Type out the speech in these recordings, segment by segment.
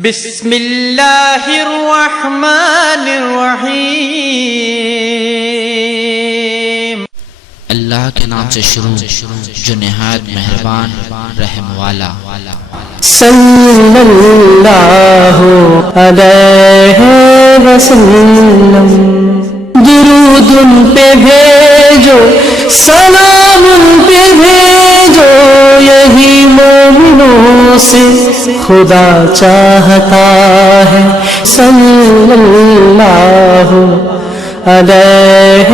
بسم اللہ الرحمن الرحیم۔ اللہ کے نام سے شروع جو نہایت مہربان رحم والا۔ صلی اللہ علیہ وسلم، درود ان پہ بھیجو، سلام ان پہ بھیجو، یہی مومنوں سے خدا چاہتا ہے۔ صلی اللہ علیہ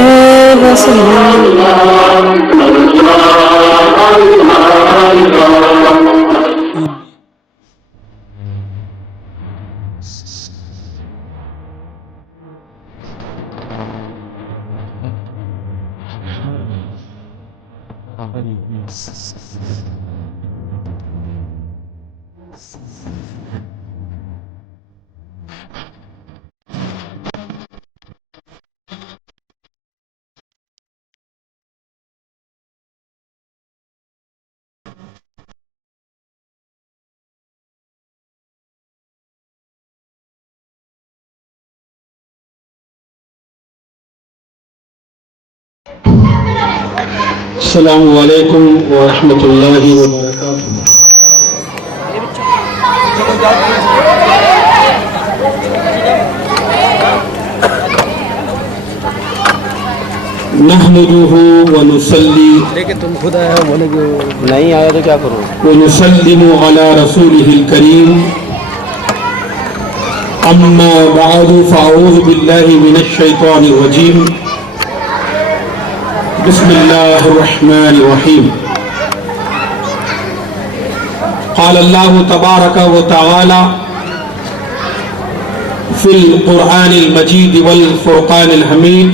وسلم۔ السلام علیکم ورحمۃ اللہ وبرکاتہ۔ نحمده ونصلي نہیں آیا تو کیا کروں؟ ونسلم على رسوله الكريم، اما بعد فاعوذ باللہ من الشیطان الرجیم، بسم اللہ الرحمن الرحیم۔ قال اللہ تبارک و تعالی فی القرآن المجید والفرقان الحمید،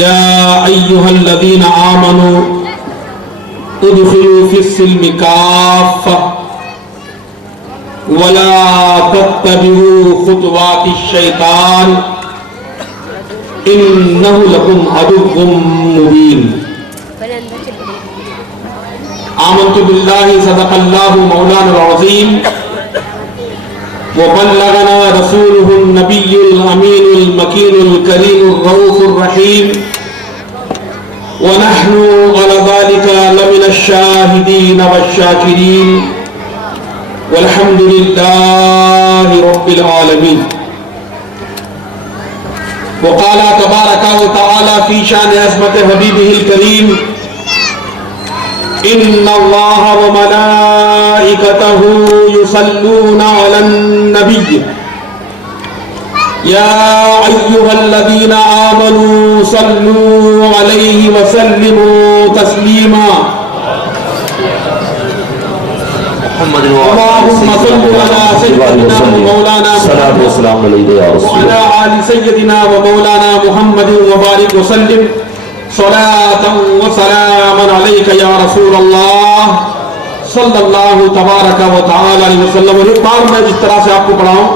یا ایہا الذین آمنوا ادخلوا فی السلم کافہ ولا تتبعوا خطوات الشیطان انہ لکم عدو مبین۔ آمنت باللہ صدق اللہ مولانا العظیم وبلغنا رسولہ النبی الامین المکین الکریم الرؤوف الرحیم، ونحن على ذلك لمن الشاہدین والشاکرین، والحمد للہ رب العالمین۔ وقال تبارک و تعالی فی شان عظمت حبیبہ الکریم، ان اللہ وملائکتہ یصلون علی النبی یا ایہا الذین آمنوا صلوا علیہ وسلموا تسلیما۔ اللہم صل علی سیدنا مولانا وعلى آل سیدنا و مولانا محمد وبارک وسلم، صلاة و سلاما علیک یا رسول اللہ صلی اللہ تبارک و تعالی علیہ وسلم۔ اور ایک بار میں جس طرح سے آپ کو پڑھاؤں،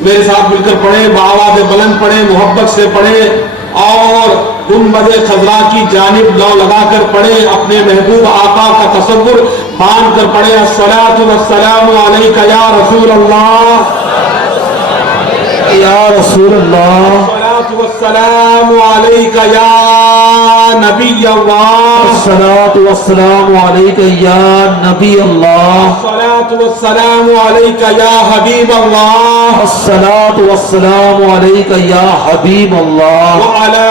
میرے ساتھ مل کر پڑھیں، بآواز بلند پڑھیں، محبت سے پڑھیں، اور گنبد خضرا کی جانب لو لگا کر پڑھیں، اپنے محبوب آقا کا تصور باندھ کر پڑھیں۔ الصلاۃ والسلام علیک یا رسول اللہ، یا رسول اللہ، الصلاۃ والسلام علیک یا نبی اللہ، الصلاۃ والسلام علیک یا نبی اللہ، الصلاۃ والسلام علیک یا حبیب اللہ، الصلاۃ والسلام علیک یا حبیب اللہ، وعلی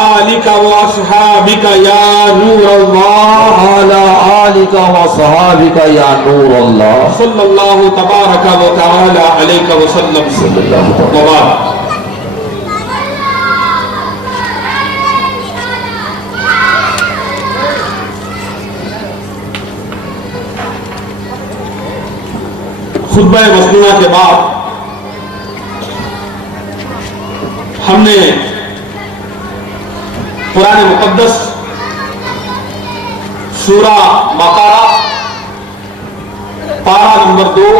آلک واصحابک یا نور اللہ، وعلی آلک وصحابک یا نور اللہ، صلی اللہ تبارک و تعالی علیہ وسلم۔ صلی اللہ علیہ وسلم۔ وبعد، خطبہ مسنونہ کے بعد ہم نے قرآن مقدس سورہ بقرہ پارہ نمبر 2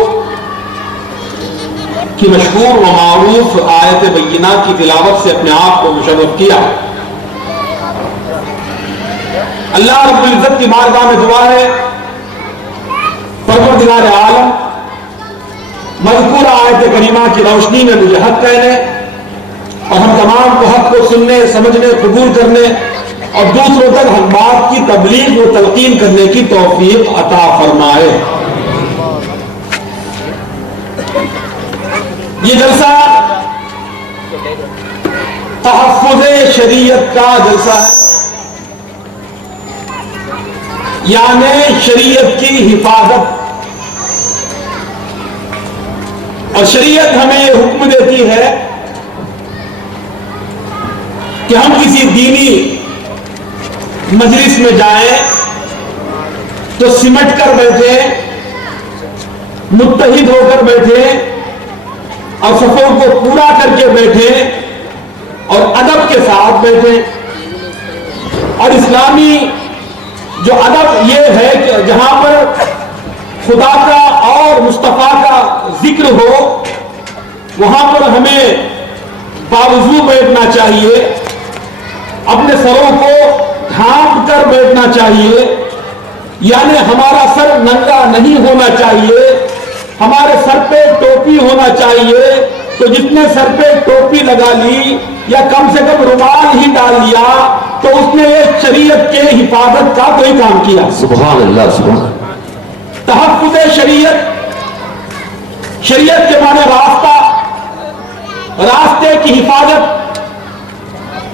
کی مشہور و معروف آیت بینہ کی تلاوت سے اپنے آپ کو مشرف کیا۔ اللہ رب العزت کی بارگاہ میں دعا ہے پروردگار عالم مذکورہ آیت کریمہ کی روشنی میں مجھے حق کہنے اور ہم تمام کو حق کو سننے، سمجھنے، قبول کرنے اور دوسروں تک حق بات کی تبلیغ و تلقین کرنے کی توفیق عطا فرمائے۔ یہ جلسہ تحفظ شریعت کا جلسہ ہے، یعنی شریعت کی حفاظت۔ اور شریعت ہمیں یہ حکم دیتی ہے کہ ہم کسی دینی مجلس میں جائیں تو سمٹ کر بیٹھے، متحد ہو کر بیٹھے اور صفوں کو پورا کر کے بیٹھے اور ادب کے ساتھ بیٹھے۔ اور اسلامی جو ادب یہ ہے کہ جہاں پر خدا کا اور مصطفیٰ کا ذکر ہو وہاں پر ہمیں باوضو بیٹھنا چاہیے، اپنے سروں کو ڈھانپ کر بیٹھنا چاہیے، یعنی ہمارا سر ننگا نہیں ہونا چاہیے، ہمارے سر پہ ٹوپی ہونا چاہیے۔ تو جس نے سر پہ ٹوپی لگا لی یا کم سے کم رومال ہی ڈال لیا تو اس نے ایک شریعت کے حفاظت کا کوئی کام کیا۔ سبحان اللہ، سبحان اللہ۔ تحفظ شریعت، شریعت کے معنی راستہ، راستے کی حفاظت۔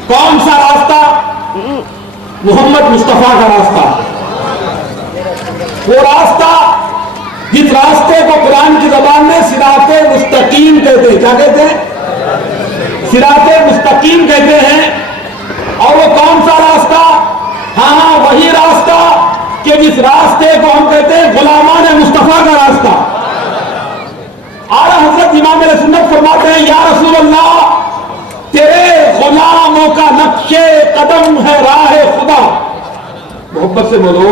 کون سا راستہ؟ محمد مصطفیٰ کا راستہ، وہ راستہ جس راستے کو قرآن کی زبان میں صراط مستقیم کہتے ہیں۔ کیا کہتے ہیں؟ صراط مستقیم کہتے ہیں۔ اور وہ کون سا راستہ؟ ہاں وہی راستہ کہ جس راستے کو ہم کہتے ہیں غلامان مصطفیٰ کا راستہ۔ اعلیٰ حضرت امام اہل سنت فرماتے ہیں یا رسول اللہ تیرے غلاموں کا نقش قدم ہے راہ خدا۔ محبت سے بولو،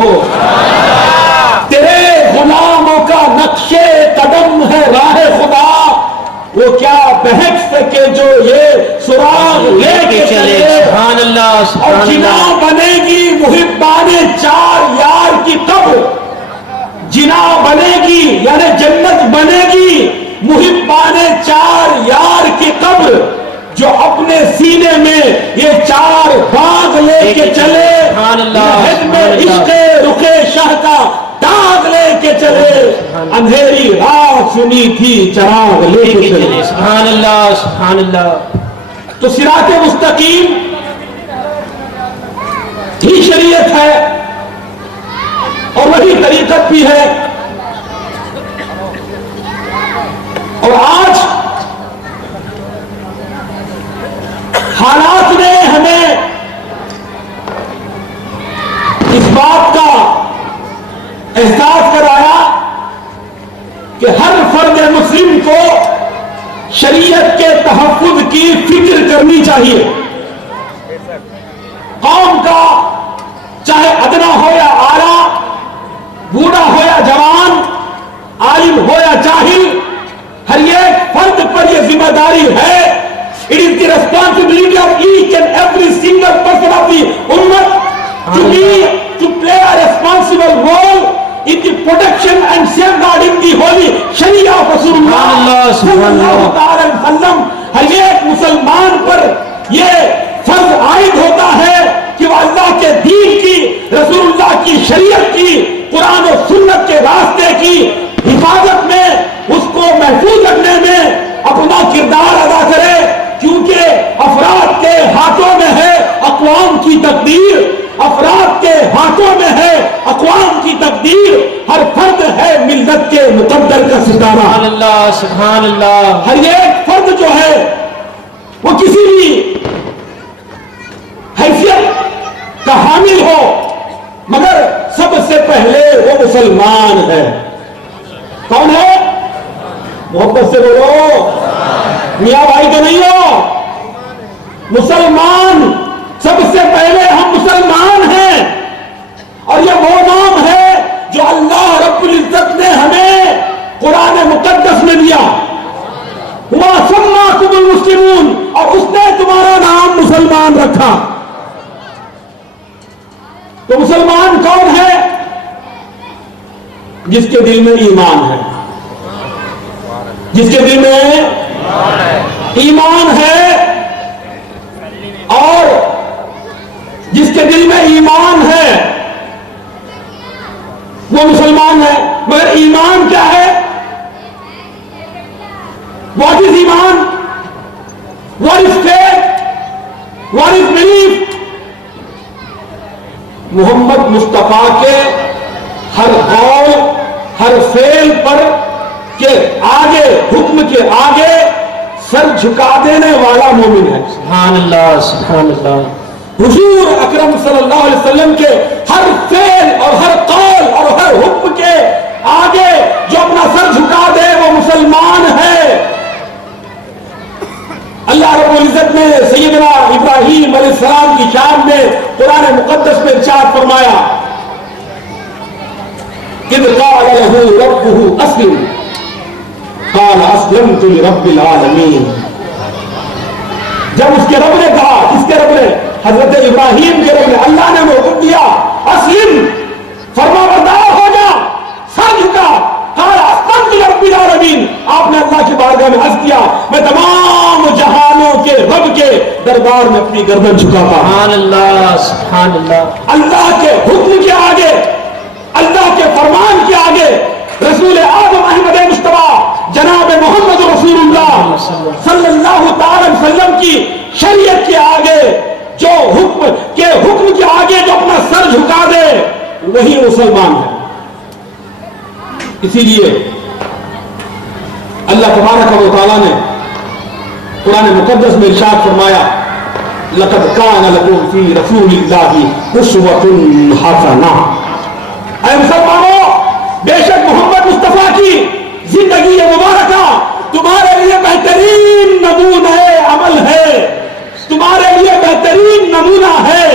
تیرے غلاموں کا نقش قدم ہے راہ خدا، وہ کیا بہک سکے جو یہ سراغ لے کے چلے۔ سبحان اللہ، اور جنا بنے گی محبان چار یار کی قبر، جنا بنے گی یعنی جنت بنے گی محبان چار یار کی قبر، جو اپنے سینے میں یہ چار باغ لے کے چلے، نہج میں عشق رخ شاہ کا داغ لے کے چلے، اندھیری رات سنی تھی چراغ لے کے چلے۔ سبحان اللہ، سبحان اللہ۔ تو صراط مستقیم ہی شریعت ہے اور وہی طریقت بھی ہے۔ اور آج حالات نے ہمیں اس بات کا احساس کرایا کہ ہر فرد مسلم کو شریعت کے تحفظ کی فکر کرنی چاہیے۔ قوم کا چاہے ادنا ہو یا اعلیٰ، بوڑھا ہو یا جوان، عالم ہو یا جاہل، ہر ایک فرد پر یہ ذمہ داری ہے۔ It is the responsibility of each and every single person of the ummah to play a responsible role in the protection and safeguarding the holy Sharia of Rasulullah sallallahu alaihi wasallam۔ ہر ایک مسلمان پر یہ فرض عائد ہوتا ہے کہ وہ اللہ کے دین کی، رسول اللہ کی شریعت کی، قرآن و سنت کے راستے کی حفاظت میں، اس کو محفوظ رکھنے میں اپنا کردار ادا کرے، کیونکہ افراد کے ہاتھوں میں ہے اقوام کی تقدیر، افراد کے ہاتھوں میں ہے اقوام کی تقدیر، ہر فرد ہے ملت کے مقدر کا ستارہ۔ سبحان اللہ، سبحان اللہ۔ ہر ایک فرد جو ہے وہ کسی بھی حیثیت کا حامل ہو، مگر سب سے پہلے وہ مسلمان ہے۔ کون ہے؟ محبت سے بولو، میاں بھائی تو نہیں ہو، مسلمان۔ سب سے پہلے ہم مسلمان ہیں، اور یہ وہ نام ہے جو اللہ رب العزت نے ہمیں قرآن مقدس میں دیا۔ وَمَا سَمَّاكُمُ الْمُسْلِمُونَ، اور اس نے تمہارا نام مسلمان رکھا۔ تو مسلمان کون ہے؟ جس کے دل میں ایمان ہے، جس کے دل میں ایمان ہے، اور جس کے دل میں ایمان ہے وہ مسلمان ہے۔ مگر ایمان کیا ہے؟ واٹ از ایمان؟ What is faith? What is belief? Muhammad Mustafa کے ہر قول ہر فعل پر کے آگے، حکم کے آگے سر جھکا دینے والا مومن ہے۔ سبحان اللہ سبحان اللہ۔ حضور اکرم صلی اللہ علیہ وسلم کے ہر فعل اور ہر قول اور ہر حکم کے آگے جو اپنا سر جھکا دے وہ مسلمان ہے۔ اللہ رب العزت نے سیدنا ابراہیم علیہ السلام کی شان میں قرآن مقدس میں ارشاد فرمایا، اذ قال له ربه اسلم قال اسلمت لرب العالمین۔ جب اس کے رب نے کہا، کس کے رب نے؟ حضرت ابراہیم کے رب نے، اللہ نے وہ حکم دیا اسلم، فرما بردار ہو جا، سر جھکا، قال اسلمت لرب العالمین۔ آپ نے اللہ کی بارگاہ میں عرض کیا، میں تمام جہانوں کے رب کے دربار میں اپنی گردن جھکاتا ہوں۔ سبحان اللہ سبحان اللہ۔ اللہ کے حکم کے آگے، اللہ کے فرمان کے آگے، رسول اعظم احمد مصطفیٰ جناب محمد رسول اللہ صلی اللہ تعالی وسلم کی شریعت کے آگے، جو حکم کے آگے جو اپنا سر جھکا دے وہی مسلمان ہے۔ اسی لیے اللہ تبارک و تعالیٰ نے قرآن مقدس میں ارشاد فرمایا، لقد کان لکم فی رسول اللہ اسوۃ حسنہ۔ اے مسلمانوں، بے شک محمد مصطفیٰ کی زندگی مبارکہ تمہارے لیے بہترین نمونہ عمل ہے، تمہارے لیے بہترین نمونہ ہے۔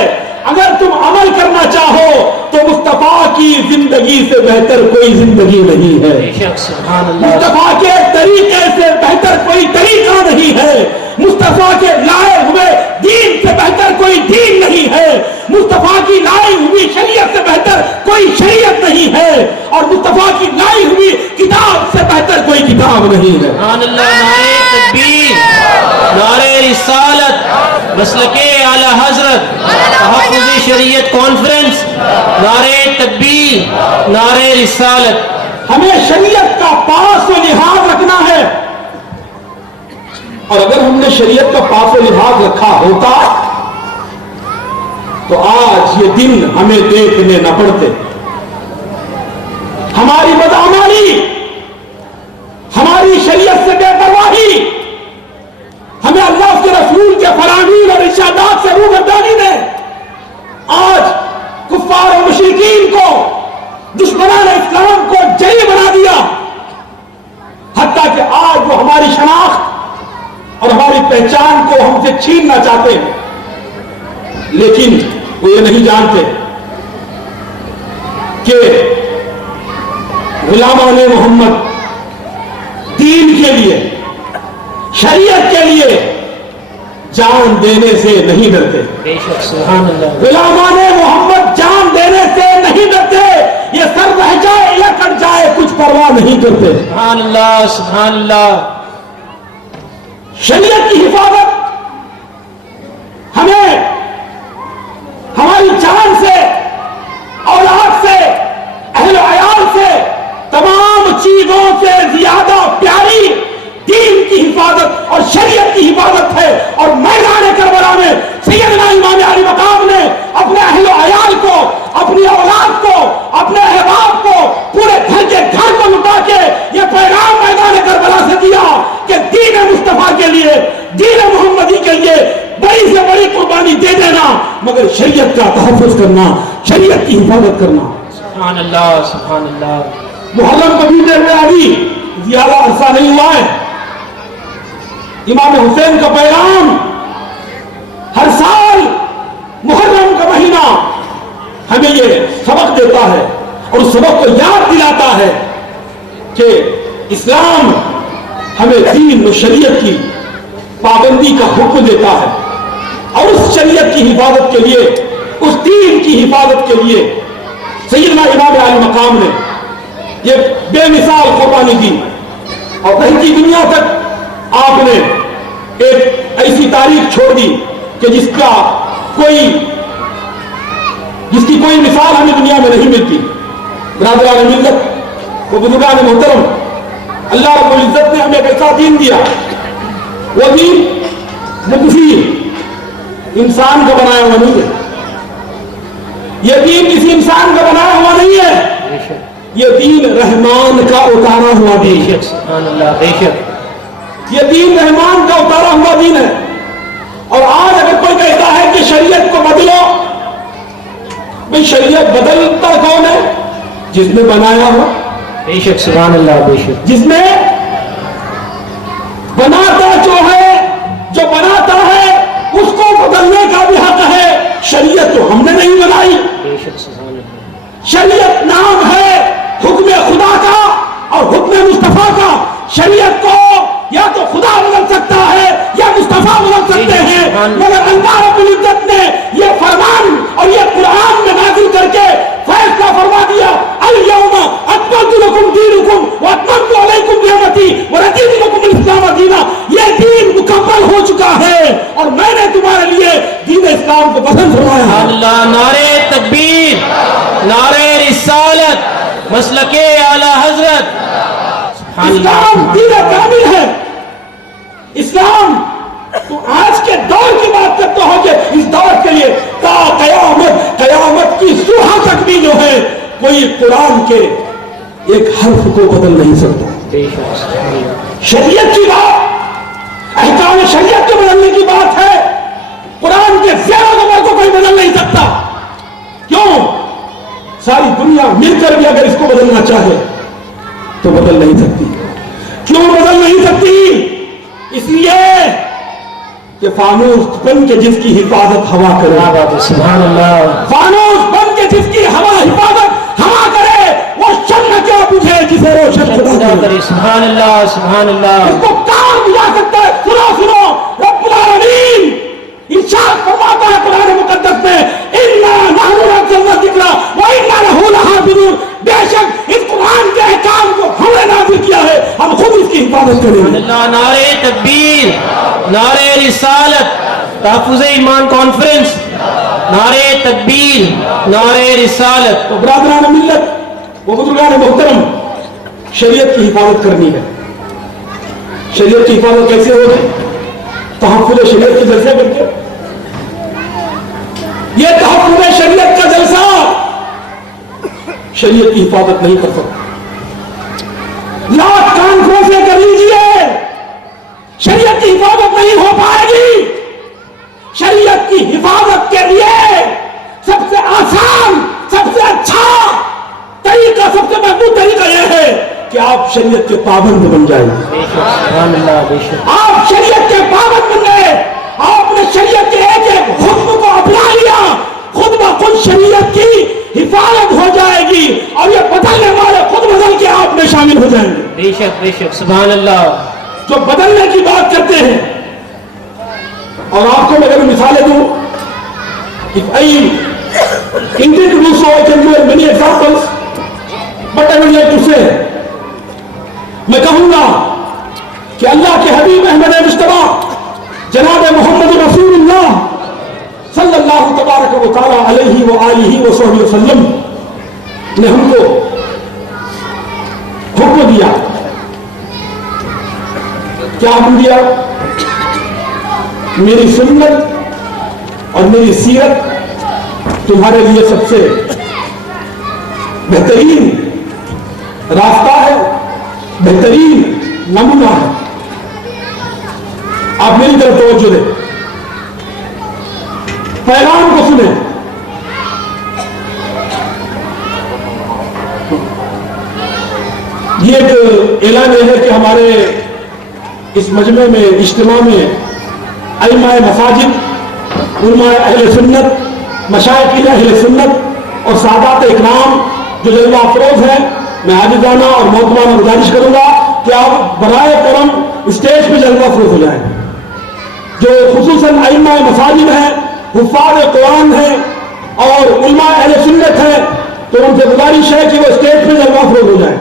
اگر تم عمل کرنا چاہو تو مصطفیٰ کی زندگی سے بہتر کوئی زندگی نہیں ہے، سبحان اللہ۔ مصطفیٰ کے طریقے سے بہتر کوئی طریقہ نہیں ہے، مصطفیٰ کے لائے ہوئے دین سے بہتر کوئی دین نہیں ہے، مصطفیٰ کی لائی ہوئی شریعت سے بہتر کوئی شریعت نہیں ہے، اور مصطفیٰ کی لائی ہوئی کتاب سے بہتر کوئی کتاب نہیں ہے۔ سبحان اللہ۔ نعرہ تکبیر، نعرہ رسالت، مسلک اعلی حضرت، تحفظ شریعت کانفرنس، نعرہ تکبیر، نعرہ رسالت۔ ہمیں شریعت کا پاس و لحاظ رکھنا ہے، اور اگر ہم نے شریعت کا پاس و لحاظ رکھا ہوتا تو آج یہ دن ہمیں دیکھنے نہ پڑتے۔ ہماری بدعمالی، ہماری شریعت سے بے پرواہی، ہمیں اللہ کے رسول کے فرامین اور ارشادات سے روگردانی نے آج کفار و مشرکین کو، دشمنان اسلام کو جری بنا دیا، حتیٰ کہ آج وہ ہماری شناخت اور ہماری پہچان کو ہم سے چھیننا چاہتے ہیں، لیکن وہ یہ نہیں جانتے کہ غلامان محمد دین کے لیے، شریعت کے لیے جان دینے سے نہیں ڈرتے۔ بے شک سبحان اللہ۔ غلامان محمد جان دینے سے نہیں ڈرتے، یہ سر رہ جائے یا کٹ جائے کچھ پرواہ نہیں کرتے۔ سبحان اللہ سبحان اللہ۔ شریعت کی حفاظت ہمیں ہماری جان سے، اولاد سے، اہل و عیال سے، تمام چیزوں سے زیادہ پیاری دین کی حفاظت اور شریعت کی حفاظت ہے۔ اور میدان کربلا میں سیدنا امام علی مقام نے اپنے اہل و عیال کو، اپنی اولاد کو، اپنے احباب کو، پورے گھر کے گھر کو لٹا کے یہ پیغام میدان کربلا سے دیا کہ دین مصطفیٰ کے لیے، دین محمدی کے لیے بڑی سے بڑی قربانی دے دینا، مگر شریعت کا تحفظ کرنا، شریعت کی حفاظت کرنا۔ سبحان اللہ سبحان اللہ۔ محرم کو بیتے ہوئے ابھی زیادہ عرصہ نہیں ہوا ہے، امام حسین کا پیغام ہر سال محرم کا مہینہ ہمیں یہ سبق دیتا ہے، اور اس سبق کو یاد دلاتا ہے کہ اسلام ہمیں دین و شریعت کی پابندی کا حکم دیتا ہے، اور اس شریعت کی حفاظت کے لیے، اس دین کی حفاظت کے لیے سیدنا امام علی مقام نے یہ بے مثال قربانی کی، اور کہیں کی دنیا تک آپ نے ایک ایسی تاریخ چھوڑ دی کہ جس کی کوئی مثال ہمیں دنیا میں نہیں ملتی۔ برادران ملت و بزرگان محترم، اللہ رب العزت نے ہمیں ایک ایسا دین دیا، وہ دین مکفی انسان کا بنایا ہوا نہیں ہے، یہ دین کسی انسان کا بنایا ہوا نہیں ہے، یہ دین رحمان کا اتارا ہوا دین ہے۔ سبحان اللہ، بے شک یہ دین رحمان کا اتارا ہوا دین ہے۔ اور آج اگر کوئی کہتا ہے کہ شریعت کو بدلو، بھئی شریعت بدلتا کون ہے؟ جس نے بنایا ہوا، بے شک سبحان اللہ، بے شک جس نے بناتا جو بناتا ہے اس کو بدلنے کا بھی حق ہے۔ شریعت تو ہم نے نہیں بنائی، بے شک سبحان اللہ، شریعت نام ہے حکم خدا کا اور حکم مصطفیٰ کا۔ شریعت کو یا تو خدا بدل سکتا ہے یا مصطفیٰ بدل سکتے ہیں، مگر اللہ رب العزت نے یہ فرمان اور یہ قرآن میں نازل کر کے فیصلہ فرما دیا، الیوم اکملت لکم دینکم واتممت علیکم نعمتی ورضیت لکم الاسلام دینا۔ یہ دین مکمل ہو چکا ہے اور میں نے تمہارے لیے دین اسلام کو پسند فرمایا ہے۔ اللہ، نعرہ تکبیر، نعرہ رسالت، مسلک اعلی حضرت۔ اسلام دین کامل ہے۔ اسلام تو آج کے دور کی بات کرتا ہو کہ اس دور کے لیے تا قیامت کی صبح تک بھی جو ہے کوئی قرآن کے ایک حرف کو بدل نہیں سکتا۔ بے شک سبحان اللہ، شریعت کی بات، احکام شریعت کو بدلنے کی بات ہے، قرآن کے زیرہ نمبر کو کوئی بدل نہیں سکتا۔ کیوں؟ ساری دنیا مل کر بھی اگر اس کو بدلنا چاہے تو بدل نہیں سکتی۔ کیوں بدل نہیں سکتی؟ اس لیے کہ فانوس بن کے جس کی حفاظت ہوا کرے، کیا بات ہے، سبحان اللہ، فانوس بن کے جس کی حفاظت ہوا کرے، وہ شمع کیا بجھے جسے روشن خدا کرے۔ سبحان اللہ، سبحان اللہ، اس کو کام بجھا سکتا ہے۔ سنو رب العالمین ارشاد فرماتا ہے قرآن مقدس میں، اِنَّا نَحْنُ نَزَّلْنَا الذِّکْرَ وَإِنَّا لَهُ لَحَافِظُونَ۔ بے شک اس قرآن کے احکام کو ہم نے نازل کیا ہے، ہم خود اس کی حفاظت کریں گے۔ اللہ، نعرہ تکبیر، نعرہ رسالت، تحفظ ایمان کانفرنس، نعرہ تکبیر، نعرہ رسالت۔ تو برادران ملت و بزرگان محترم، شریعت کی حفاظت کرنی ہے۔ شریعت کی حفاظت کیسے ہوگی؟ تحفظ شریعت کے جلسے کر کے۔ یہ تحفظ شریعت کا جلسہ شریعت کی حفاظت نہیں کر سکتا۔ لاکھ کانفرنسیں کر لیجیے، شریعت کی حفاظت نہیں ہو پائے گی۔ شریعت کی حفاظت کے لیے سب سے آسان، سب سے اچھا طریقہ، سب سے محبوب طریقہ یہ ہے کہ آپ شریعت کے پابند بن جائیں۔ بے شک سبحان اللہ، بے شک آپ شریعت کے پابند بن گئے، آپ نے شریعت کے ایک ایک حکم کو اپنا لیا، خود بخود شریعت کی حفاظت ہو جائے گی اور یہ بدلنے والے خود بدل کے آپ میں شامل ہو جائیں گے۔ بے شک سبحان اللہ، جو بدلنے کی بات کرتے ہیں، اور آپ کو میں اگر مثالیں دوں، if I intend to do so, I can give many examples, but I would like to say، میں کہوں گا کہ اللہ کے حبیب احمد مجتبیٰ جناب محمد رسول اللہ صلی اللہ تبارک و تعالی علیہ وآلہ وصحبہ وسلم نے ہم کو حکم دیا۔ کیا حکم دیا؟ میری سنت اور میری سیرت تمہارے لیے سب سے بہترین راستہ ہے، بہترین نمونہ ہے۔ آپ میری طرف توجہ دیں، پیغام کو سنیں۔ یہ ایک اعلان ہے کہ ہمارے اس مجمع میں، اجتماع میں ائمہ مساجد، علماء اہل سنت، مشائخ اہل سنت اور سادات اکرام جو جلوہ افروز ہیں، میں عاجزانہ اور محترمانہ گزارش کروں گا کہ آپ برائے کرم اسٹیج پہ جلوہ افروز ہو جائیں۔ جو خصوصاً ائمہ مساجد ہیں، حفاظ قرآن ہیں اور علماء اہل سنت ہیں، تو ان سے گزارش ہے کہ وہ اسٹیج پہ جلوہ افروز ہو جائیں۔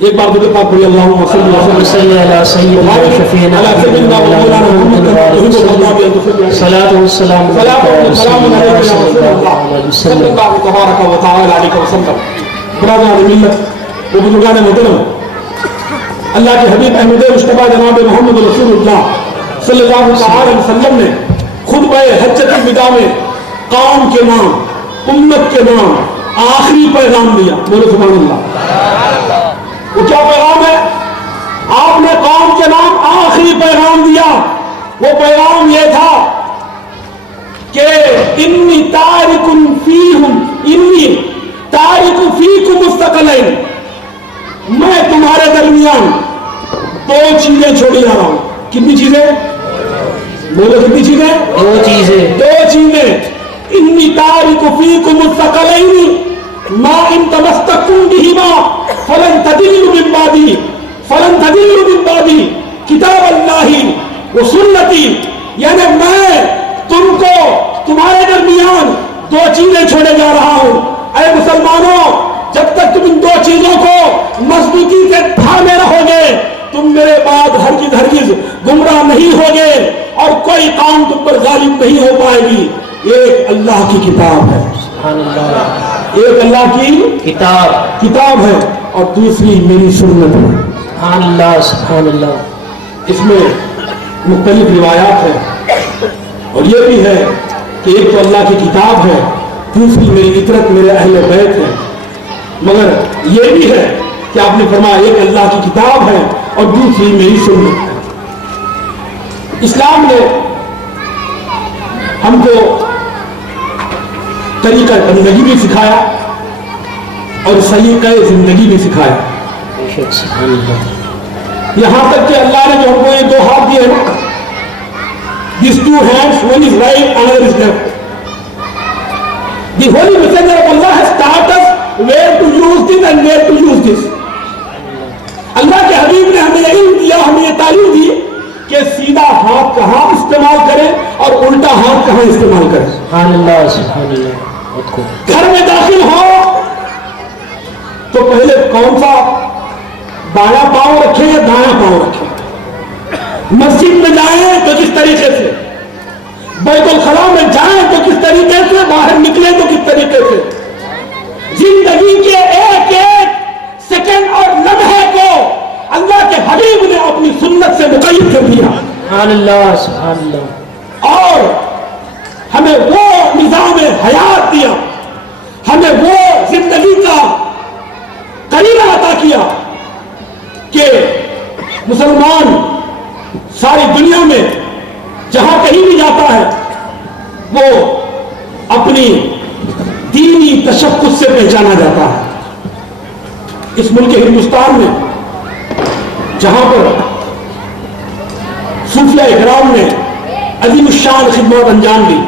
ایک بار درود پاک پڑھیے اللہم صلی اللہ علیہ صلی علی سیدنا و شفیعنا علی سیدنا و مولانا محمد صلاۃ والسلام صلی اللہ تبارک و تعالی علیہ وسلم. برادران ملت و بزرگان محترم، اللہ کے حبیب احمد مصطفیٰ جناب محمد رسول اللہ صلی اللہ تعالی علیہ وسلم نے خطبہ حجۃ الوداع میں قوم کے نام، امت کے نام آخری پیغام دیا. بولو سبحان اللہ. وہ کیا پیغام ہے؟ آپ نے قوم کے نام آخری پیغام دیا. وہ پیغام یہ تھا کہ انی تارک فیکم مستقلین، میں تمہارے درمیان دو چیزیں چھوڑی جا رہا ہوں. کتنی چیزیں؟ بولو کتنی چیزیں؟ دو چیزیں. دو چیزیں. انی تارک فیکم مستقلین ما ان تمسکتم بہما فلن تضلوا من بعدی کتاب اللہ و سنتی. یعنی میں تم کو تمہارے درمیان دو چیزیں چھوڑے جا رہا ہوں. اے مسلمانوں، جب تک تم ان دو چیزوں کو مضبوطی سے تھامے رہو گے تم میرے بعد ہرگز گمراہ نہیں ہوگے اور کوئی قوم تم پر غالب نہیں ہو پائے گی. ایک اللہ کی کتاب ہے، سبحان اللہ، ایک اللہ کی کتاب ہے، اور دوسری میری سنت ہے. سبحان اللہ سبحان اللہ. اس میں مختلف روایات ہیں اور یہ بھی ہے کہ ایک تو اللہ کی کتاب ہے، دوسری میری اطرت میرے اہل بیت ہے. مگر یہ بھی ہے کہ آپ نے فرمایا ایک اللہ کی کتاب ہے اور دوسری میری سنت ہے. اسلام نے ہم کو طریقہ زندگی بھی سکھایا اور صحیح زندگی بھی سکھایا. سبحان اللہ. یہاں تک کہ اللہ نے جو ہم کو یہ دو ہاتھ دیے نا، these two hands, one is right, another is left. The Holy Messenger of Allah has taught us where to use this and where to use this. اللہ کے حبیب نے ہمیں علم دیا، ہمیں یہ تعلیم دی کہ سیدھا ہاتھ کہاں استعمال کریں اور الٹا ہاتھ کہاں استعمال کریں. سبحان اللہ سبحان اللہ. بہت خوب. گھر میں داخل ہو تو پہلے کون سا بایاں پاؤں رکھیں یا دایاں پاؤں رکھیں. مسجد میں جائیں تو کس طریقے سے، بیت الخلاء میں جائیں تو کس طریقے سے، باہر نکلیں تو کس طریقے سے. زندگی کے ایک ایک سیکنڈ اور لمحے کو اللہ کے حبیب نے اپنی سنت سے مقید کر دیا. سبحان اللہ سبحان اللہ. اور ہمیں وہ نظام حیات دیا، ہمیں وہ زندگی کا قریبہ عطا کیا کہ مسلمان ساری دنیا میں جہاں کہیں بھی جاتا ہے وہ اپنی دینی تشخص سے پہچانا جاتا ہے. اس ملک ہندوستان میں جہاں پر صوفیہ اکرام نے عظیم الشان خدمات انجام دی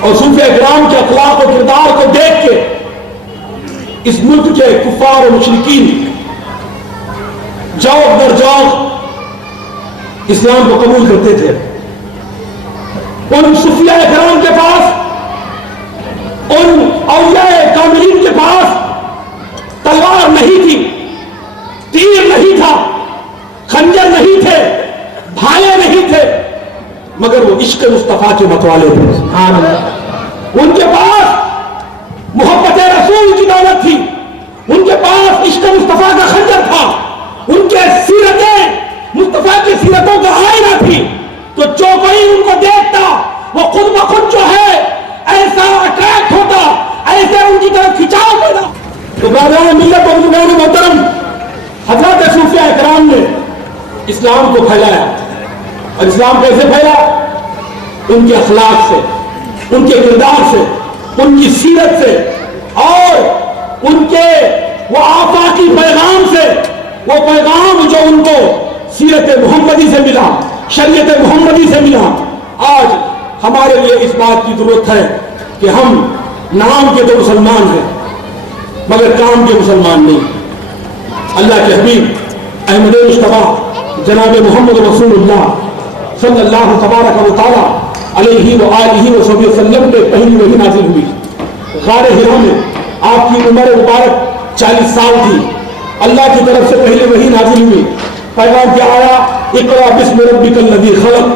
اور صوفیہ اکرام کے اخلاق و کردار کو دیکھ کے اس ملک کے کفار و مشرکین جوق در جوق اسلام کو قبول کرتے تھے. ان صوفیہ اکرام کے پاس، ان اولیاء کاملین کے پاس تلوار نہیں تھی، تیر نہیں تھا، خنجر نہیں تھے، بھالے نہیں تھے، مگر وہ عشق مصطفیٰ کے متوالے تھے. سبحان اللہ. ان کے پاس محبت رسول کی دولت تھی، ان کے پاس عشق مصطفیٰ کا خنجر تھا، ان کے سیرتیں مصطفیٰ کی سیرتوں کا آئینہ تھی. تو جو کوئی ان کو دیکھتا وہ خود بخود جو ہے ایسا اٹریکٹ ہوتا، ایسے ان کی طرف کھچاؤ ہوتا. تو برادران ملت و بزرگان محترم، حضرات صوفیہ اکرام نے اسلام کو پھیلایا. اور اسلام کیسے پھیلا؟ ان کے اخلاق سے، ان کے کردار سے، ان کی سیرت سے اور ان کے وہ آفاقی پیغام سے. وہ پیغام جو ان کو سیرت محمدی سے ملا، شریعت محمدی سے ملا. آج ہمارے لیے اس بات کی ضرورت ہے کہ ہم نام کے تو مسلمان ہیں مگر کام کے مسلمان نہیں. اللہ کے حبیب احمد مصطفیٰ جناب محمد رسول اللہ صلی اللہ تبارک و تعالی علیہ وآلہ وسلم پہ پہلی وحی نازل ہوئی. غار حرا میں آپ کی عمر مبارک 40 سال تھی. اللہ کی طرف سے پہلے وہی نازل ہوئی، پیغام کیا آیا؟ اقرا بسم ربک الذی خلق،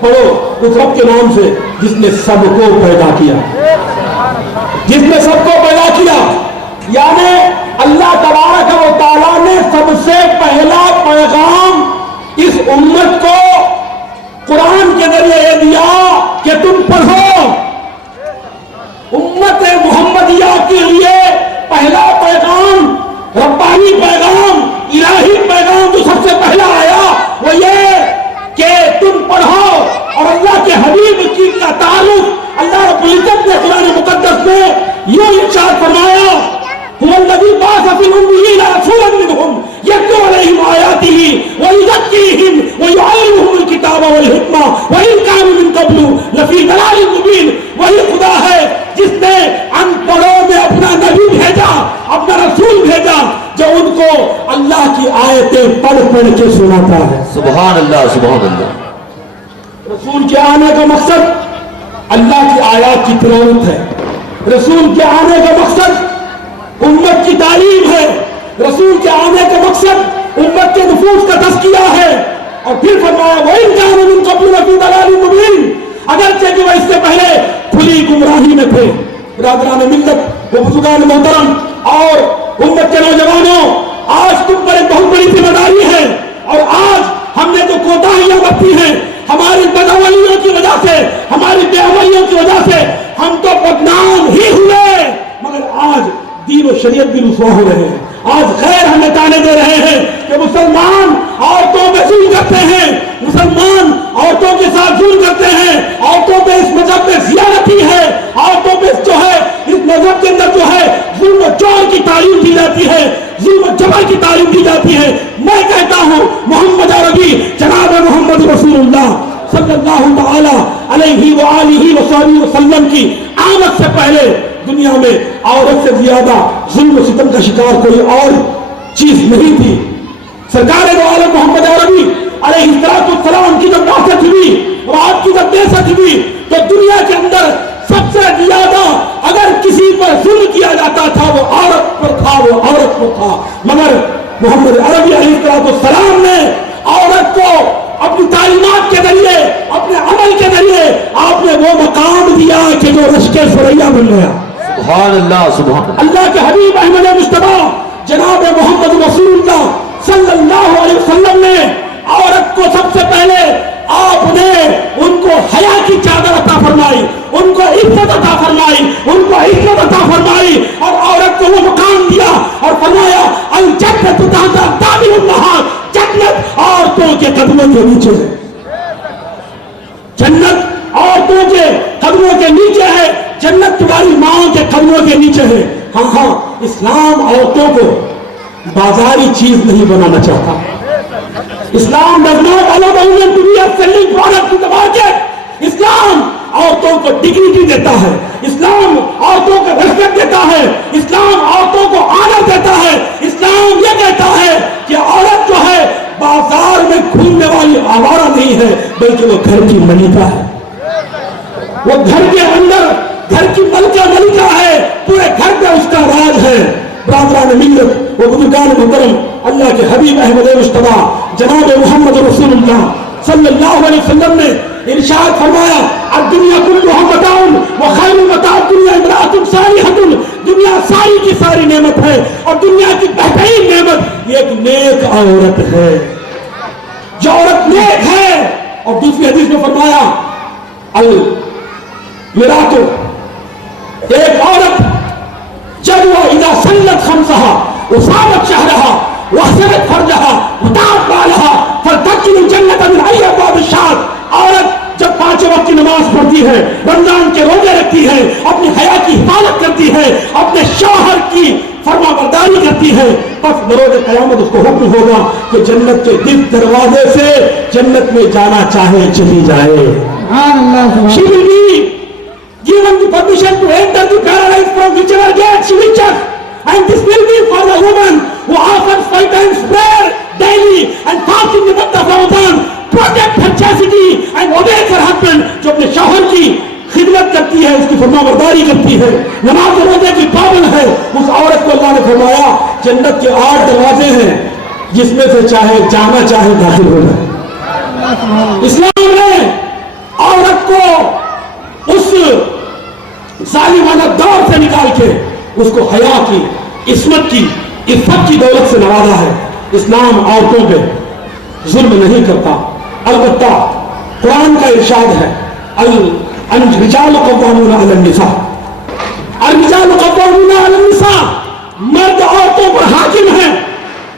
پڑھو اس رب کے نام سے جس نے سب کو پیدا کیا، جس نے سب کو پیدا کیا۔ یعنی اللہ تبارک و تعالیٰ نے سب سے پہلا پیغام اس امت کو قرآن کے ذریعے یہ دیا کہ تم پڑھو۔ امت محمدیہ کے لیے پہلا پیغام، ربانی پیغام، الہی پیغام جو سب سے پہلا آیا وہ یہ کہ تم پڑھو۔ اور اللہ کے حبیب کی کا تعلق اللہ رب العزت نے قرآن مقدس میں یہ ارشاد فرمایا، هو الذي بعث في الأميين رسولا منهم يتلو عليهم آياته ويزكيهم ويعلمهم الكتاب والحكمة وإن كانوا من قبل لفي ضلال مبين۔ وہی خدا ہے جس نے ان پڑھوں میں اپنا نبی بھیجا، اپنا رسول بھیجا جو ان کو اللہ کی آیتیں پڑھ پڑھ کے سناتا ہے۔ سبحان اللہ سبحان اللہ۔ رسول کے آنے کا مقصد اللہ کی آیات کی تلاوت ہے، رسول کے آنے کا مقصد امت کی تعلیم ہے، رسول کے آنے کا مقصد امت کے نفوس کا تزکیہ ہے۔ اور پھر فرمایا وَإِن كَانُوا مِن قَبْلُ لَفِي ضَلَالٍ مُبِينٍ، اگرچہ کہ وہ اس سے پہلے کھلی گمراہی میں تھے۔ برادران ملت، وہ بزرگان محترم اور امت کے نوجوانوں، آج تم پر ایک بہت بڑی ذمہ داری ہے، اور آج ہم نے جو کوتاہیاں برتی ہیں ہماری بدعملیوں کی وجہ سے، ہماری بے عملیوں کی وجہ سے ہم تو بدنام ہی ہوئے، مگر آج دین و شریعت بھی رسوا ہو رہے ہیں۔ آج غیر ہمیں تانے دے رہے ہیں کہ مسلمان عورتوں پہ ظلم کرتے ہیں، مسلمان عورتوں کے ساتھ ظلم کرتے ہیں، عورتوں پہ اس مذہب میں زیادتی ہے، عورتوں پہ جو ہے اس مذہب کے اندر جو ہے ظلم و جور کی تعلیم دی جاتی ہے، ظلم و جبر کی تعلیم دی جاتی ہے۔ میں کہتا ہوں محمد عربی جناب محمد رسول اللہ صلی اللہ تعالی علیہ وآلہ وصحبہ وسلم کی آمد سے پہلے دنیا میں عورت سے زیادہ ظلم و ستم کا شکار کوئی اور چیز نہیں تھی۔ سرکار دو عالم محمد عربی علیہ السلام کی جب بعثت ہوئی اور آپ کی جب بعثت ہوئی تو دنیا کے اندر سب سے زیادہ اگر کسی پر ظلم کیا جاتا تھا وہ عورت پر تھا، وہ عورت پر تھا، مگر محمد عربی علیہ السلام نے عورت کو اپنی تعلیمات کے ذریعے، اپنے عمل کے ذریعے آپ نے وہ مقام دیا کہ جو رشک ثریا بن گیا۔ سبحان اللہ سبحان اللہ۔ اللہ کے حبیب احمد مصطفیٰ جناب محمد رسول اللہ صلی اللہ علیہ وسلم نے عورت کو سب سے پہلے آپ نے ان کو حیا کی چادر عطا فرمائی، ان کو عزت عطا فرمائی، ان کو عزت عطا فرمائی، اور عورت کو وہ مقام دیا اور فرمایا الجنت تحت اقدام الامہات، جنت عورتوں کے قدموں کے نیچے ہے، جنت عورتوں کے قدموں کے نیچے ہے، جنت تمہاری ماں کے قدموں کے نیچے ہے۔ ہاں ہاں، اسلام عورتوں کو بازاری چیز نہیں بنانا چاہتا۔ اسلام does not allow women to be a selling product to the market۔ اسلام عورتوں کو ڈگنیٹی دیتا ہے، اسلام عورتوں کو رسپیکٹ دیتا ہے، اسلام عورتوں کو آنر دیتا ہے۔ اسلام یہ کہتا ہے کہ عورت جو ہے بازار میں گھومنے والی آوارہ نہیں ہے، بلکہ وہ گھر کی ملکہ ہے، وہ گھر کے اندر گھر کی ملکہ ہے، پورے گھر میں اس کا راج ہے۔ برادران ملت، وہ بزرگان محترم، اللہ کے حبیب احمد مصطفیٰ جناب محمد رسول اللہ صلی اللہ علیہ وسلم نے ارشاد فرمایا الدنیا کلھا متاع وخیر متاع الدنیا امرأۃ صالحۃ، دنیا ساری کی ساری نعمت ہے اور دنیا کی بہترین نعمت ایک نیک عورت ہے، جو عورت نیک ہے۔ اور دوسری حدیث میں فرمایا المرأۃ، ایک عورت جب وہ اذا صلت خمسہا وصامت شہرہا واحسنت فرجہا وطاعت بالہا فلتدخل الجنۃ من ای ابواب الشہوات، عورت جب 5 وقت کی نماز پڑھتی ہے، رمضان کے روزے رکھتی ہے، اپنی حیا کی حفاظت کرتی ہے، اپنے شوہر کی فرما برداری کرتی ہے، پس بروز قیامت اس کو حکم ہوگا کہ جنت کے جس دروازے سے جنت میں جانا چاہے چلی جائے۔ She will be given the permission to enter the paradise from whichever gate she wishes, and this will be for the woman who offers 5 times prayer daily and fast in the month of Ramadan, protect her chastity and obey her husband، جو اپنے شوہر کی خدمت کرتی ہے، اس کی فرمانبرداری کرتی ہے، نماز روزے کی پابند ہے، اس عورت کو اللہ نے فرمایا جنت کے 8 دروازے ہیں جس میں سے چاہے جانا چاہے داخل ہو جائے۔ اسلام نے عورت کو اس ظالمانہ دور سے نکال کے اس کو حیا کی، عصمت کی، عفت کی دولت سے نوازا ہے۔ اسلام عورتوں پہ ظلم نہیں کرتا، البتہ قرآن کا ارشاد ہے الرجال قوامون علی النساء، الرجال قوامون علی النساء، مرد عورتوں پر حاکم ہیں۔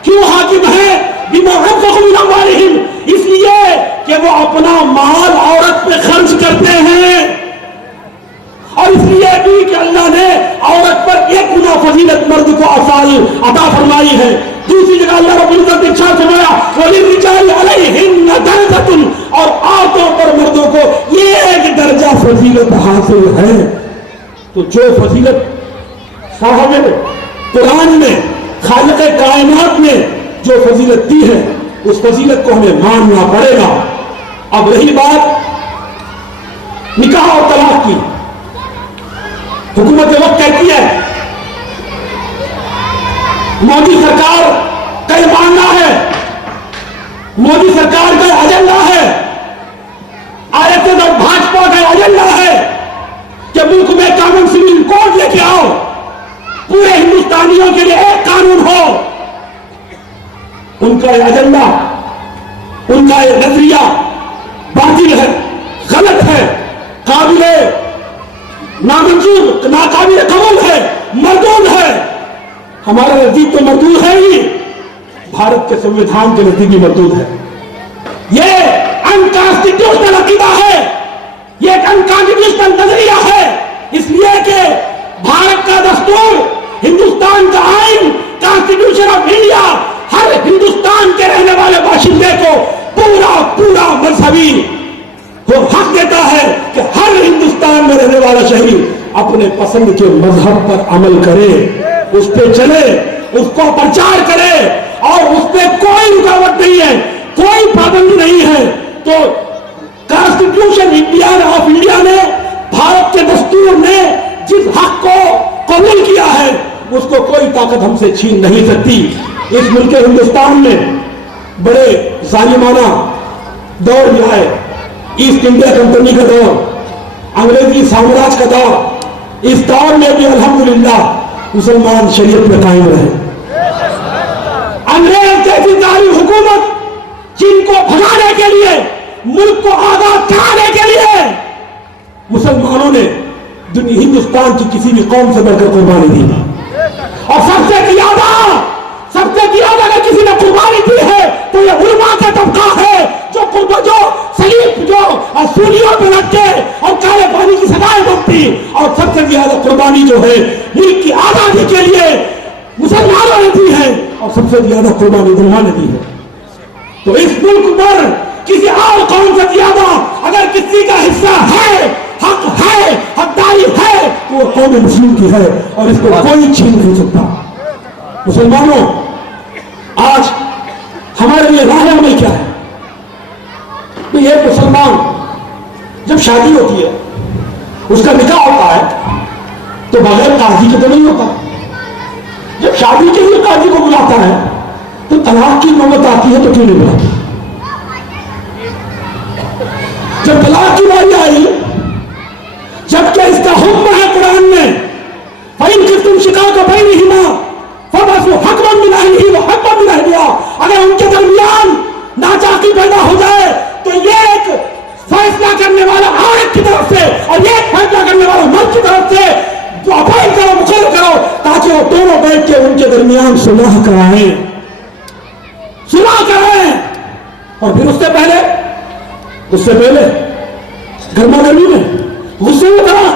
کیوں حاکم ہیں؟ بما انفقوا من اموالہم، اس لیے کہ وہ اپنا مال عورت پہ خرچ کرتے ہیں، اور اس لیے بھی کہ اللہ نے عورت پر 1 گنا فضیلت مرد کو افضل عطا فرمائی ہے۔ دوسری جگہ اللہ رب العزت نے ارشاد فرمایا وَلِلرِّجَالِ عَلَيْهِنَّ دَرَجَةٌ، اور عورتوں پر مردوں کو یہ ایک درجہ فضیلت حاصل ہے۔ تو جو فضیلت صاحب قرآن نے، خالق کائنات نے جو فضیلت دی ہے، اس فضیلت کو ہمیں ماننا پڑے گا۔ اب رہی بات نکاح اور طلاق کی، حکومت وقت کہتی ہے مودی سرکار کا ماننا ہے، مودی سرکار کا ایجنڈا ہے، RSS اور بھاجپا کا ایجنڈا ہے کہ ملک میں کامن سول کوڈ لے کے آؤ، پورے ہندوستانیوں کے لیے ایک قانون ہو۔ ان کا ایجنڈا، ان کا یہ نظریہ باطل ہے، غلط ہے، قابل نامنظور، ناقابل قبول ہے، مردود ہے۔ ہمارا نزدیک تو مردود ہے ہی، بھارت کے سنویدھان کے نزدیک بھی مردود ہے۔ یہ انکانسٹیٹیوشنل عقیدہ ہے، یہ ایک انکانسٹیٹیوشنل نظریہ ہے، اس لیے کہ بھارت کا دستور، ہندوستان کا آئین، کانسٹیٹیوشن آف انڈیا ہر ہندوستان کے رہنے والے باشندے کو پورا مذہبی وہ حق دیتا ہے کہ ہر ہندوستان میں رہنے والا شہری اپنے پسند کے مذہب پر عمل کرے، اس پہ چلے، اس کو پرچار کرے، اور اس پہ کوئی رکاوٹ نہیں ہے، کوئی پابندی نہیں ہے۔ تو کانسٹیٹیوشن آف انڈیا نے، بھارت کے دستور نے جس حق کو قبول کیا ہے اس کو کوئی طاقت ہم سے چھین نہیں سکتی۔ اس ملک ہندوستان میں بڑے ظالمانہ دور بھی آئے، ایسٹ انڈیا کمپنی کا دور، انگریزی سامراج کا دور، اس دور میں بھی الحمدللہ مسلمان شریعت میں قائم رہے۔ انگریز جیسی ظالم حکومت جن کو بھگانے کے لیے، ملک کو آزاد کرانے کے لیے مسلمانوں نے ہندوستان کی کسی بھی قوم سے بڑھ کر قربانی دی، اور سب سے زیادہ اگر کسی نے قربانی دی ہے تو یہ علماء کا طبقہ ہے جو سلیب جو سولیوں پہ رکھ کے اور کالے پانی کی سزائیں بھگتی، اور سب سے زیادہ قربانی جو ہے ملک کی آزادی کے لیے مسلمانوں نے دی ہے، اور سب سے زیادہ قربانی علماء نے دی ہے۔ تو اس ملک پر کسی اور قوم سے زیادہ اگر کسی کا حصہ ہے، حق ہے، حقداری ہے، تو وہ قوم مسلم کی ہے، اور اس کو کوئی چھین نہیں سکتا۔ مسلمانوں، آج ہمارے لیے راہ عمل کیا ہے؟ ایک مسلمان جب شادی ہوتی ہے، اس کا نکاح ہوتا ہے تو بغیر قاضی کے تو نہیں ہوتا۔ جب شادی کے لیے قاضی کو بلاتا ہے تو طلاق کی نوبت آتی ہے تو کیوں نہیں بلاتا؟ جب طلاق کی باری آئی، جبکہ اس کا حکم ہے قرآن میں فَإِنْ خِفْتُمْ شِقَاقَ بَيْنِهِمَا فَبَعْثُوا حَكْمًا مِنْ أَهْلِهِ وَحَكْمًا مِنْ أَهْلِهَا، اگر ان کے درمیان ناچاقی پیدا ہو جائے تو یہ ایک فیصلہ کرنے والا عورت کی طرف سے اور یہ ایک فیصلہ کرنے والا مرد کی طرف سے اپائنٹ کرو، مقرر کرو، تاکہ وہ دونوں بیٹھ کے ان کے درمیان صلح کرائیں، اور پھر اس سے پہلے گرما گرمی میں غصے میں طلاق،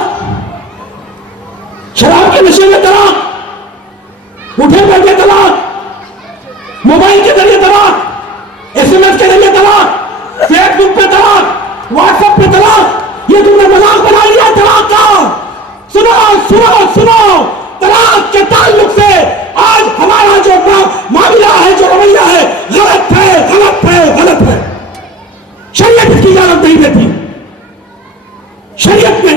شراب کے نشے میں طلاق، اٹھے بیٹھے طلاق، موبائل کے ذریعے طلاق، SMS کے ذریعے طلاق، فیس بک پہ طلاق، واٹس ایپ پہ طلاق، یہ تم نے مذاق بنا لیا طلاق کا۔ سنو طلاق کے تعلق سے آج ہمارا جو معاملہ ہے، جو رویہ ہے، غلط ہے۔ شریعت اس کی اجازت نہیں دیتی۔ شریعت میں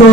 2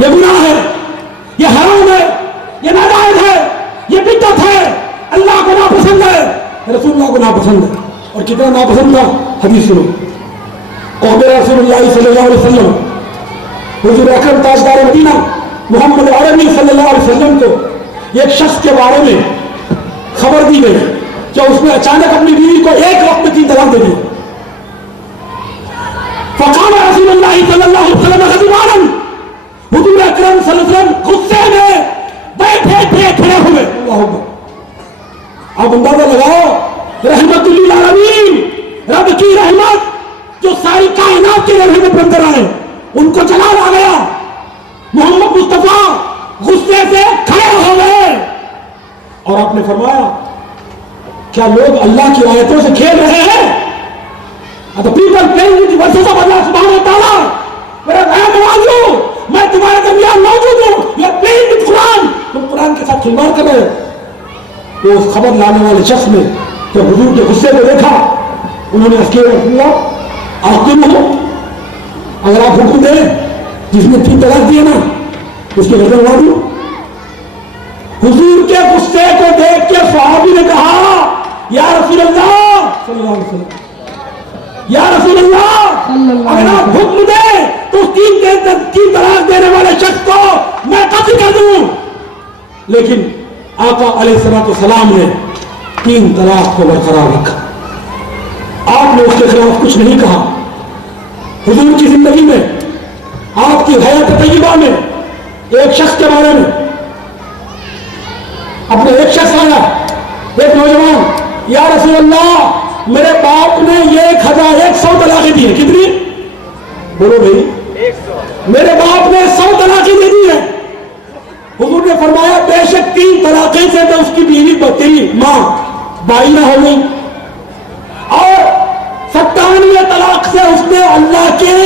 یہ گناہ ہے، یہ حرام ہے، یہ ناجائز ہے، یہ بدعت ہے، اللہ کو ناپسند ہے، رسول اللہ کو ناپسند ہے. اور کتنا ناپسند تھا حدیث سنو. قول رسول اللہ صلی اللہ علیہ وسلم، حضور اکرم تاجدار مدینہ محمد عربی صلی اللہ علیہ وسلم کو ایک شخص کے بارے میں خبر دی گئی کہ اس نے اچانک اپنی بیوی کو ایک وقت میں 3 طلاق دے دی. فقال رسول اللہ صلی اللہ علیہ وسلم غضبانا، حضور اکرم صلی اللہ علیہ وسلم غصے میں بیٹھے تھے کھڑے ہوئے. اللہ اکبر. آپ اندازہ لگاؤ، رحمت للعالمین، رب کی رحمت جو ساری کائنات کے رحمت بن کر آئے، ان کو جلال آ گیا. محمد مصطفیٰ غصے سے کھڑے ہو گئے اور آپ نے فرمایا کیا لوگ اللہ کی آیتوں سے کھیل رہے ہیں؟ The people playing with the verses of Allah subhanahu wa ta'ala. میرا غیر نوازو، میں تمہارے درمیان موجود ہوں. You are playing with Quran. تم قرآن کے ساتھ کھلواڑ کر رہے ہو. وہ اس خبر لانے والے شخص نے جب حضور کے غصے کو دیکھا، انہوں نے رسول اللہ حاکم ہو، اگر آپ حکم دیں جس نے 3 طلاق دیے نا اس کے گردن اڑا دوں. حضور کے غصے کو دیکھ کے صحابی نے کہا یا رسول اللہ صلی اللہ علیہ وسلم، یا رسول اللہ اگر آپ حکم دیں تو 3 طلاق دینے والے شخص کو میں قتل کر دوں. لیکن آقا علیہ السلام نے 3 طلاق کو برقرار رکھا. آپ نے اس کے خلاف کچھ نہیں کہا. حضور کی زندگی میں، آپ کی حیات طیبہ میں ایک شخص کے بارے میں اپنے ایک شخص آیا، ایک نوجوان، یا رسول اللہ میرے باپ نے 1,100 طلاقیں دی ہیں. کتنی؟ بولو بھائی. میرے باپ نے 100 طلاقیں دے دی ہیں. حضور نے فرمایا بے شک 3 طلاقیں سے تو اس کی بیوی تیری ماں بائینہ ہو گئی، اور 97 طلاق سے اس نے اللہ کے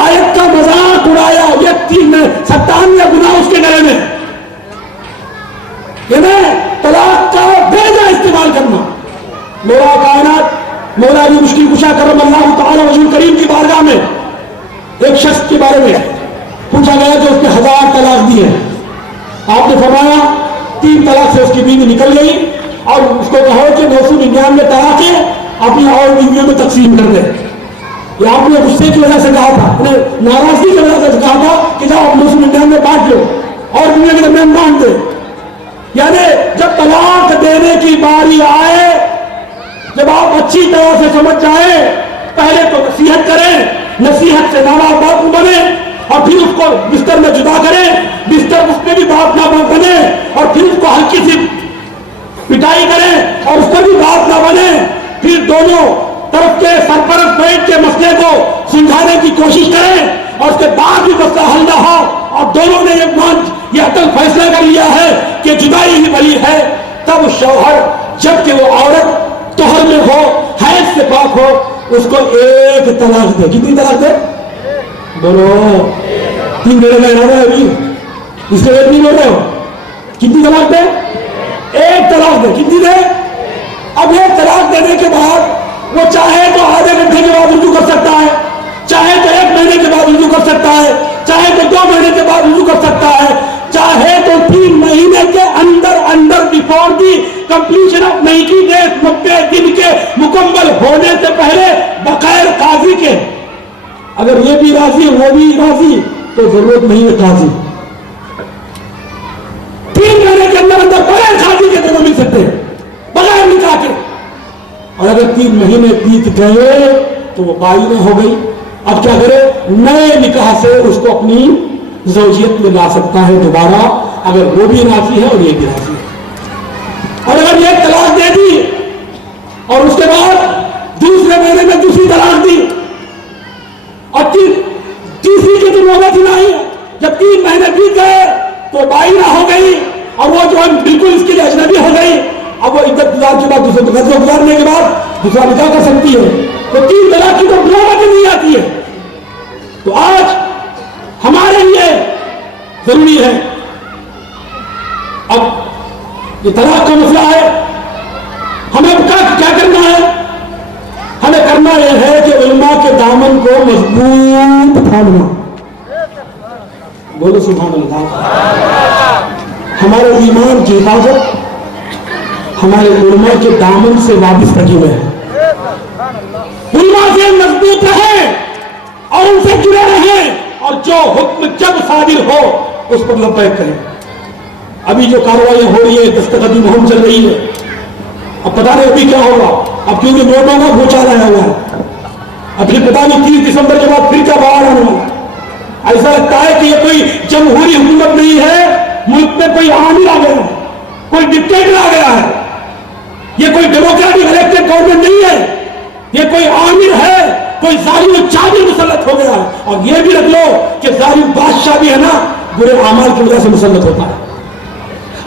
آیت کا مذاق اڑایا. یہ 97 گناہ اس کے گلے میں. طلاق کا بیجا استعمال کرنا. مولا کائنات مولا علی مشکل کشا کرم اللہ تعالی وجہ کریم کی بارگاہ میں ایک شخص کے بارے میں پوچھا گیا جو اس نے 1000 طلاق دی ہے. آپ نے فرمایا 3 طلاق سے اس کی بیوی نکل گئی اور اس کو کہو کہ 999 طلاقیں اپنی اور بیویوں میں تقسیم کر دے. یہ آپ نے غصے کی وجہ سے کہا تھا، ناراضگی کی وجہ سے کہا تھا کہ جاؤ 999 بانٹ لو اور دنیا کے درمیان بانٹ دے. یعنی جب طلاق دینے کی باری آئے، جب آپ اچھی طرح سے سمجھ جائیں، پہلے تو نصیحت کریں، نصیحت سے ناراض باپ بنے، اور پھر اس کو بستر میں جدا کریں، بستر اس میں بھی باپ نہ بنے، اور پھر اس کو ہلکی سی پٹائی کریں اور اس پر بھی باپ نہ بنے. پھر دونوں طرف کے سرپرست بیٹھ کے مسئلے کو سلجھانے کی کوشش کریں اور اس کے بعد بھی مسئلہ حل نہ ہو اور دونوں نے یہ عدل فیصلہ کر لیا ہے کہ جدائی ہی بھلی ہے، تب شوہر جبکہ وہ عورت طہر میں ہو، حیض سے پاک ہو، اس کو 1 طلاق دے. کتنی طلاق دے؟ بولو. 3 دینے کا ارادہ ہے ابھی، اس کو 1 نہیں بول رہے ہو. کتنی طلاق دے؟ 1 طلاق دے. کتنی دے؟ اب 1 طلاق دینے کے بعد وہ چاہے تو آدھے گھنٹے کے بعد رجوع کر سکتا ہے، چاہے تو 1 مہینے کے بعد رجوع کر سکتا ہے، چاہے تو 2 مہینے کے بعد رجوع کر سکتا ہے، چاہے تو 3 مہینے کے اندر before the completion of 90 days 90 دن کے مکمل ہونے سے پہلے بغیر قاضی کے. اگر یہ بھی راضی وہ بھی راضی تو ضرورت نہیں ہے قاضی. 3 مہینے کے اندر بغیر قاضی کے دونوں مل سکتے ہیں، بغیر نکاح کے. اور اگر 3 مہینے بیت گئے تو وہ بائینہ ہو گئی. اب کیا کرے؟ نئے نکاح سے اس کو اپنی زوجیت میں لا سکتا ہے دوبارہ، اگر وہ بھی راضی ہے اور یہ بھی راضی ہے. اور اگر 1 طلاق دے دی اور اس کے بعد دوسرے مہینے میں دوسری طلاق دی اور تیسری کی تو نوبت ہی نہیں، جب 3 مہینے بیت گئے تو بائینہ ہو گئی اور وہ جو ہے بالکل اس کے لیے اجنبی ہو گئی. اب وہ عدت گزار کے بعد دوسرے غزوہ گزارنے کے بعد دوسرا نکاح کر سکتی ہے، تو 3 طلاق کی تو نوبت ہی نہیں آتی ہے. تو آج ہمارے لیے ضروری ہے، اب یہ طلاق کا مسئلہ ہے، ہمیں کیا کرنا ہے؟ ہمیں کرنا یہ ہے کہ علماء کے دامن کو مضبوط تھامنا. بولو سبحان اللہ. ہمارے ایمان کی حفاظت ہمارے علماء کے دامن سے وابستگی میں ہے. علماء سے مضبوط رہیں اور ان سے جڑے رہیں اور جو حکم جب صادر ہو اس پر لبیک کریں. ابھی جو کارروائیاں ہو رہی ہیں دستخطی مہم چل رہی ہے, اب پتا نہیں ابھی کیا ہوگا. اب کیونکہ نوٹوں کا بھوچال آیا ہوا ہے, اب پھر پتا نہیں 30 دسمبر کے بعد پھر کیا باہر آنے والا. ایسا لگتا ہے کہ یہ کوئی جمہوری حکومت نہیں ہے, ملک میں کوئی عامل آ گیا ہے, کوئی ڈکٹیٹر آ گیا ہے. یہ کوئی ڈیموکریٹک الیکٹڈ گورنمنٹ نہیں ہے, یہ کوئی عامل ہے, کوئی ظالم و جابر مسلط ہو گیا ہے. اور یہ بھی رکھ لو کہ ظالم بادشاہ بھی ہے نا برے اعمال کی وجہ سے مسلط ہوتا ہے.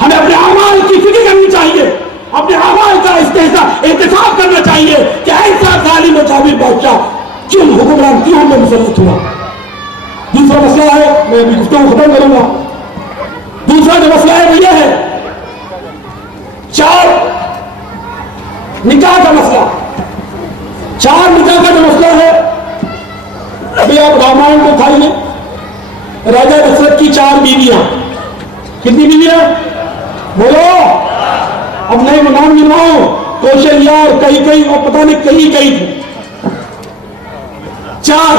ہمیں اپنے اعمال کی فکر کرنی چاہیے, اپنے اعمال کا احتساب کرنا چاہیے کہ ایسا ظالم و جابر بادشاہ کیوں حکمران کیوں ہم میں مسلط ہوا. دوسرا مسئلہ ہے, میں ابھی گفتگو ختم کروں گا. دوسرا جو مسئلہ ہے وہ یہ ہے 4 نکاح کا مسئلہ. 4 نکاح کا جو مسئلہ ہے, ابھی آپ رامائن کو کھائی لیں. راجا دشرت کی 4 بیویاں. کتنی بیویاں بولو؟ اب نہیں نام گنواؤ, کوشلیا اور کئی اور پتہ نہیں کئی تھی. 4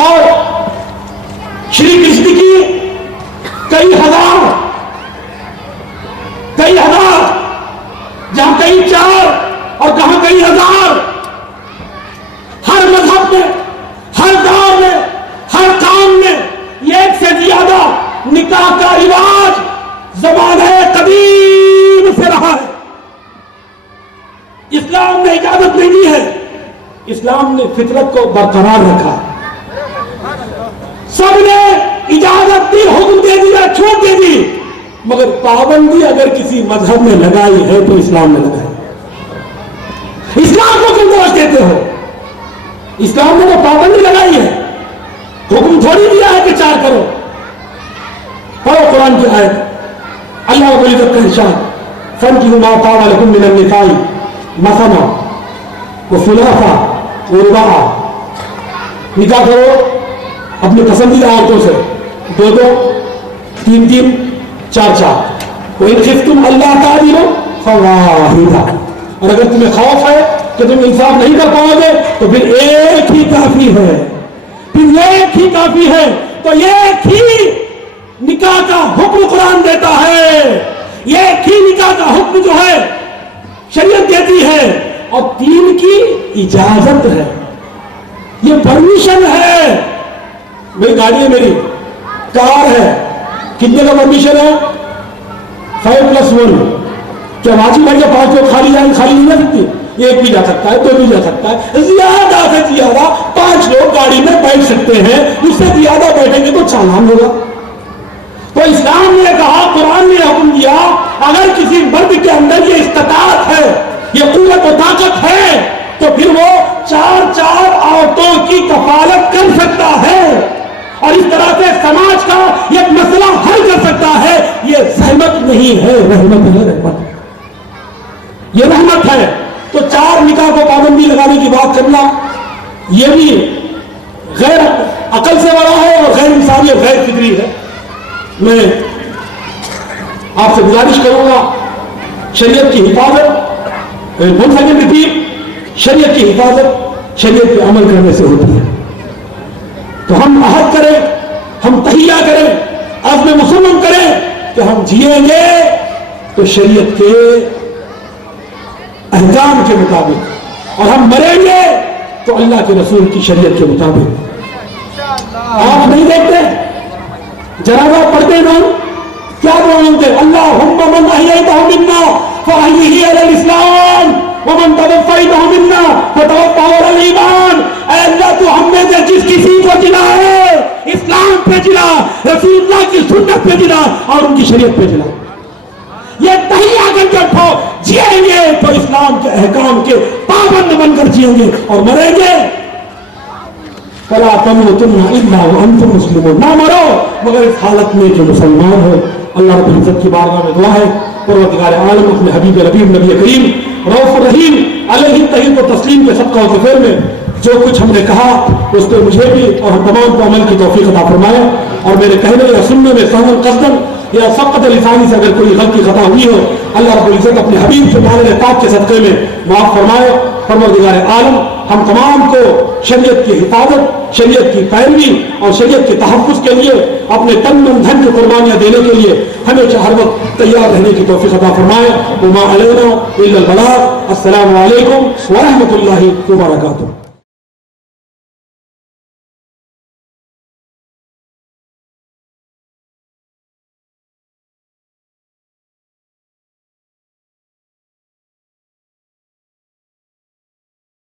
اور شری کرشن کی کئی ہزار, جہاں کئی 4 اور کہاں کئی ہزار. ہر مذہب میں, ہر دور میں, ہر کام میں ایک سے زیادہ نکاح کا رواج زمانہ قدیم سے رہا ہے. اسلام نے اجازت نہیں دی ہے, اسلام نے فطرت کو برقرار رکھا. سب نے اجازت دی, حکم دے دیا, چھوٹ دے دی, مگر پابندی اگر کسی مذہب میں لگائی ہے تو اسلام نے لگائی. اسلام کو کیوں دوش دیتے ہو؟ اسلام نے تو پابندی لگائی ہے, حکم تھوڑی دیا ہے کہ 4 کرو. پڑھو قرآن کی آیت, اللہ رب العزت کا ارشاد, فَانكِحُوا مَا طَابَ لَكُم مِّنَ النِّسَاءِ مَثْنَىٰ وَثُلَاثَ وَرُبَاعَ. نکاح کرو اپنی پسندیدہ عورتوں سے, 2 3 4. وَإِنْ خِفْتُمْ أَلَّا تَعْدِلُوا فَوَاحِدَةً. اور اگر تمہیں خوف ہے کہ تم انصاف نہیں کر پاؤ گے تو پھر ایک ہی کافی ہے, پھر ایک ہی کافی ہے. تو ایک ہی نکاح کا حکم قرآن دیتا ہے, ایک ہی نکاح کا حکم جو ہے شریعت دیتی ہے, اور 3 کی اجازت ہے, یہ پرمیشن ہے. میری گاڑی ہے, میری کار ہے, کتنے کا پرمیشن ہے؟ 5+1. کیا واجب ہے کہ 5 لوگ خالی جائیں؟ خالی نہیں جا سکتی, 1 بھی جا سکتا ہے, 2 بھی جا سکتا ہے. زیادہ سے زیادہ 5 لوگ گاڑی میں بیٹھ سکتے ہیں, اس سے زیادہ بیٹھیں گے تو چالان ہوگا. تو اسلام نے کہا, قرآن نے حکم دیا, اگر کسی مرد کے اندر یہ استطاعت ہے, یہ قوت و طاقت ہے, تو پھر وہ 4 عورتوں کی کفالت کر سکتا ہے, اور اس طرح سے سماج کا یہ مسئلہ حل کر سکتا ہے. یہ زحمت نہیں ہے, رحمت ہے. رحمت, یہ رحمت ہے. تو 4 نکاح کو پابندی لگانے کی بات کرنا یہ بھی غیر عقل سے بڑا ہے اور غیر انسانی اور غیر فطری ہے. میں آپ سے گزارش کروں گا, شریعت کی حفاظت, بول سکیں ریپیٹ, شریعت کی حفاظت شریعت پہ عمل کرنے سے ہوتی ہے. تو ہم عہد کریں, ہم تہیہ کریں, عزم مصمم کریں کہ ہم جیئیں گے تو شریعت کے احکام کے مطابق, اور ہم مریں گے تو اللہ کے رسول کی شریعت کے مطابق. آپ نہیں دیکھتے جنازہ پڑھتے نا, کیا دعا مانگتے؟ اللہم من احییتہ منا فاحیہ علی الاسلام ومن توفیتہ منا فتوفہ علی الایمان. اے اللہ تو ہم میں سے جس کسی کو جلا ہے اسلام پہ جلا, رسول اللہ کی سنت پہ جلا اور ان کی شریعت پہ جلا. یہ تہیہ کر کے اٹھو, جیئیں گے تو اسلام کے احکام کے پابند بن کر جیئیں گے, اور مریں گے فلا تموتن الا وانتم مسلمون, نہ مرو مگر اس حالت میں جو مسلمان ہو. اللہ رب العزت کی بارگاہ میں دعا ہے, پروردگار عالم اپنے حبیب ربیب نبی کریم رؤوف الرحیم علیہ التحیت و تسلیم کے صدقہ و فضل میں جو کچھ ہم نے کہا اس پہ مجھے بھی اور ہم تمام کو عمل کی توفیق عطا فرمائے، اور میرے کہنے یا سننے میں سہوا قصدن یا سبقت لسانی سے اگر کوئی غلطی خطا ہوئی ہو، اللہ رب العزت اپنے حبیب سے ماننے پاک کے صدقے میں معاف فرمائے۔ پروردگار عالم ہم تمام کو شریعت کی حفاظت، شریعت کی پیروی اور شریعت کے تحفظ کے لیے اپنے تن من دھن کی قربانیاں دینے کے لیے ہمیشہ ہر وقت تیار رہنے کی توفیق عطا فرمائے۔ وما علینا الا البلاغ۔ السلام علیکم ورحمۃ اللہ وبرکاتہ۔